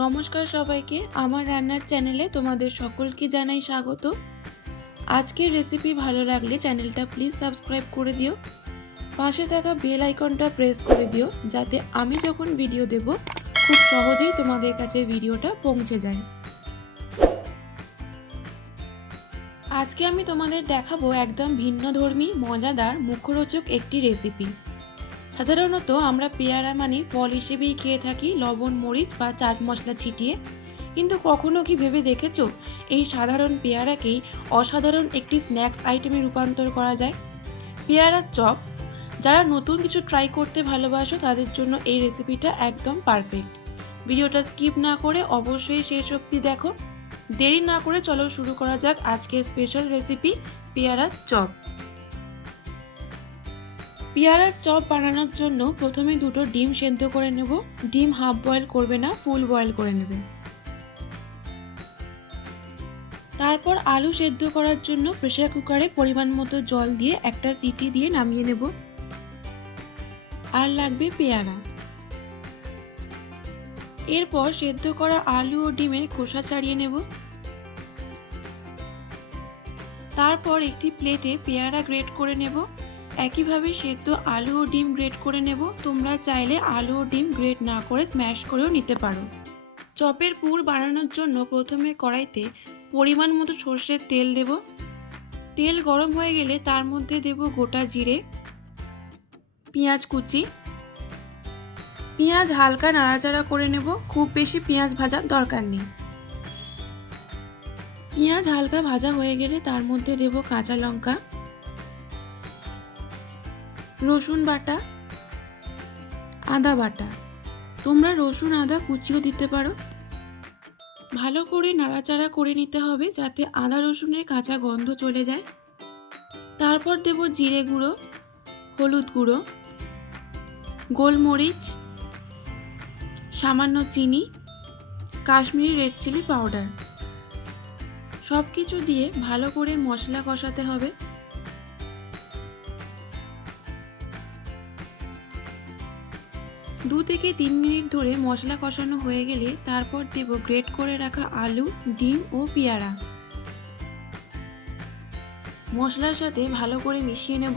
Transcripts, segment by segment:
নমস্কার সবাইকে, আমার রান্নার চ্যানেলে তোমাদের সকলকে জানাই স্বাগত। আজকের রেসিপি ভালো লাগলে চ্যানেলটা প্লিজ সাবস্ক্রাইব করে দিও। পাশে থাকা বেল আইকনটা প্রেস করে দিও, যাতে আমি যখন ভিডিও দেব খুব সহজেই তোমাদের কাছে ভিডিওটা পৌঁছে যায়। আজকে আমি তোমাদের দেখাবো একদম ভিন্নধর্মী, মজাদার, মুখরোচক একটি রেসিপি। সাধারণত আমরা পেয়ারা মানে ফল হিসেবেই খেয়ে থাকি, লবণ, মরিচ বা চাট মশলা ছিটিয়ে। কিন্তু কখনো কি ভেবে দেখেছো এই সাধারণ পেয়ারাকেই অসাধারণ একটি স্ন্যাক্স আইটেমে রূপান্তর করা যায়? পেয়ারার চপ। যারা নতুন কিছু ট্রাই করতে ভালোবাসো তাদের জন্য এই রেসিপিটা একদম পারফেক্ট। ভিডিওটা স্কিপ না করে অবশ্যই শেষ অবধি দেখো। দেরি না করে চলো শুরু করা যাক আজকের স্পেশাল রেসিপি, পেয়ারার চপ। পেয়ারার চপ বানানোর জন্য প্রথমে দুটো ডিম সেদ্ধ করে নেব। ডিম হাফ বয়েল করবে না, ফুল বয়েল করে নেবে। তারপর আলু সেদ্ধ করার জন্য প্রেসার কুকারে পরিমাণ মতো জল দিয়ে একটা সিটি দিয়ে নামিয়ে নেব। আর লাগবে পেয়ারা। এরপর সেদ্ধ করা আলু ও ডিমের খোসা ছাড়িয়ে নেব। তারপর একটি প্লেটে পেয়ারা গ্রেট করে নেব। একইভাবে সেদ্ধ আলু ও ডিম গ্রেট করে নেব। তোমরা চাইলে আলু ও ডিম গ্রেট না করে স্ম্যাশ করেও নিতে পারো। চপের পুর বানানোর জন্য প্রথমে কড়াইতে পরিমাণ মতো সর্ষের তেল দেব। তেল গরম হয়ে গেলে তার মধ্যে দেব গোটা জিরে, পেঁয়াজ কুচি। পেঁয়াজ হালকা নাড়াচাড়া করে নেব, খুব বেশি পেঁয়াজ ভাজার দরকার নেই। পেঁয়াজ হালকা ভাজা হয়ে গেলে তার মধ্যে দেব কাঁচা লঙ্কা, রসুন বাটা, আদা বাটা। তোমরা রসুন আদা কুচিও দিতে পারো। ভালো করে নাড়াচাড়া করে নিতে হবে যাতে আদা রসুনের কাঁচা গন্ধ চলে যায়। তারপর দেব জিরে গুঁড়ো, হলুদ গুঁড়ো, গোলমরিচ, সামান্য চিনি, কাশ্মীরি রেড চিলি পাউডার। সব কিছু দিয়ে ভালো করে মশলা কষাতে হবে। 2 থেকে 3 মিনিট ধরে মশলা কষানো হয়ে গেলে তারপর দেব গ্রেট করে রাখা আলু, ডিম ও পেয়ারা। মশলার সাথে ভালো করে মিশিয়ে নেব।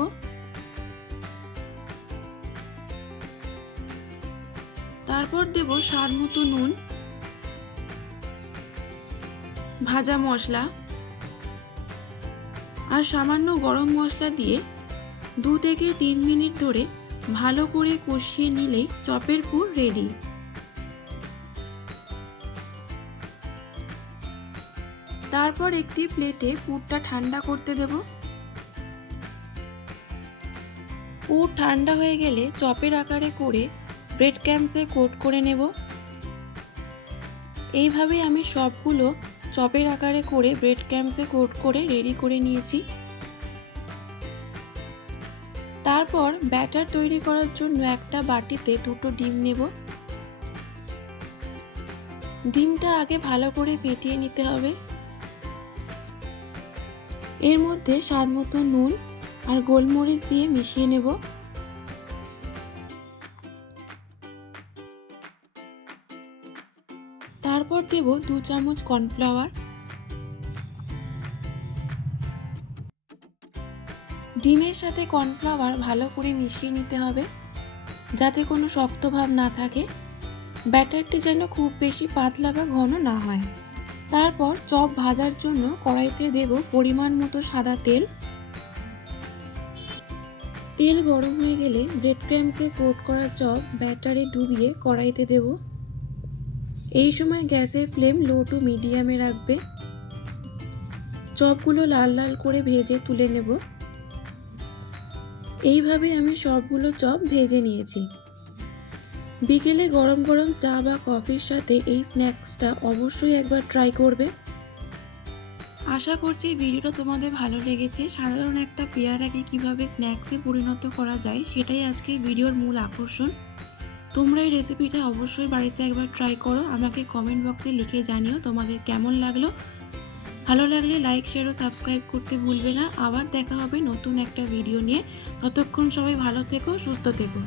তারপর দেব স্বাদ মতো নুন, ভাজা মশলা আর সামান্য গরম মশলা দিয়ে 2 থেকে 3 মিনিট ধরে ভালো করে কষিয়ে নিলেই চপের পুর রেডি। তারপর একটি প্লেটে পুরটা ঠান্ডা করতে দেব। পুর ঠান্ডা হয়ে গেলে চপের আকারে করে ব্রেড ক্রাম্বসে কোট করে নেব। এইভাবে আমি সবগুলো চপের আকারে করে ব্রেড ক্রাম্বসে কোট করে রেডি করে নিয়েছি। তারপর ব্যাটার তৈরি করার জন্য একটা বাটিতে 2টো ডিম নেব। ডিমটা আগে ভালো করে ফেটিয়ে নিতে হবে। এর মধ্যে স্বাদ মতো নুন আর গোলমরিচ দিয়ে মিশিয়ে নেব। তারপর দেব 2 চামচ কর্নফ্লাওয়ার। ডিমের সাথে কর্নফ্লাওয়ার ভালো করে মিশিয়ে নিতে হবে যাতে কোনো শক্ত ভাব না থাকে। ব্যাটারটি যেন খুব বেশি পাতলা বা ঘন না হয়। তারপর চপ ভাজার জন্য কড়াইতে দেব পরিমাণ মতো সাদা তেল। তেল গরম হয়ে গেলে ব্রেড ক্রাম্বসে কোট করা চপ ব্যাটারে ডুবিয়ে কড়াইতে দেব। এই সময় গ্যাসের ফ্লেম লো টু মিডিয়ামে রাখবে। চপগুলো লাল লাল করে ভেজে তুলে নেব। এইভাবে আমি সবগুলো চপ ভেজে নিয়েছি। বিকেলে গরম গরম চা বা কফির সাথে এই স্ন্যাক্সটা অবশ্যই একবার ট্রাই করবে। আশা করছি ভিডিওটা তোমাদের ভালো লেগেছে। সাধারণ একটা পেয়ারাকে কিভাবে স্ন্যাক্সে পরিণত করা যায় সেটাই আজকে ভিডিওর মূল আকর্ষণ। তোমরা এই রেসিপিটা অবশ্যই বাড়িতে একবার ট্রাই করো। আমাকে কমেন্ট বক্সে লিখে জানিও তোমাদের কেমন লাগলো। ভালো লাগলে লাইক, শেয়ার ও সাবস্ক্রাইব করতে ভুলবে না। আবার দেখা হবে নতুন একটা ভিডিও নিয়ে। ততক্ষণ সবাই ভালো থেকো, সুস্থ থেকো।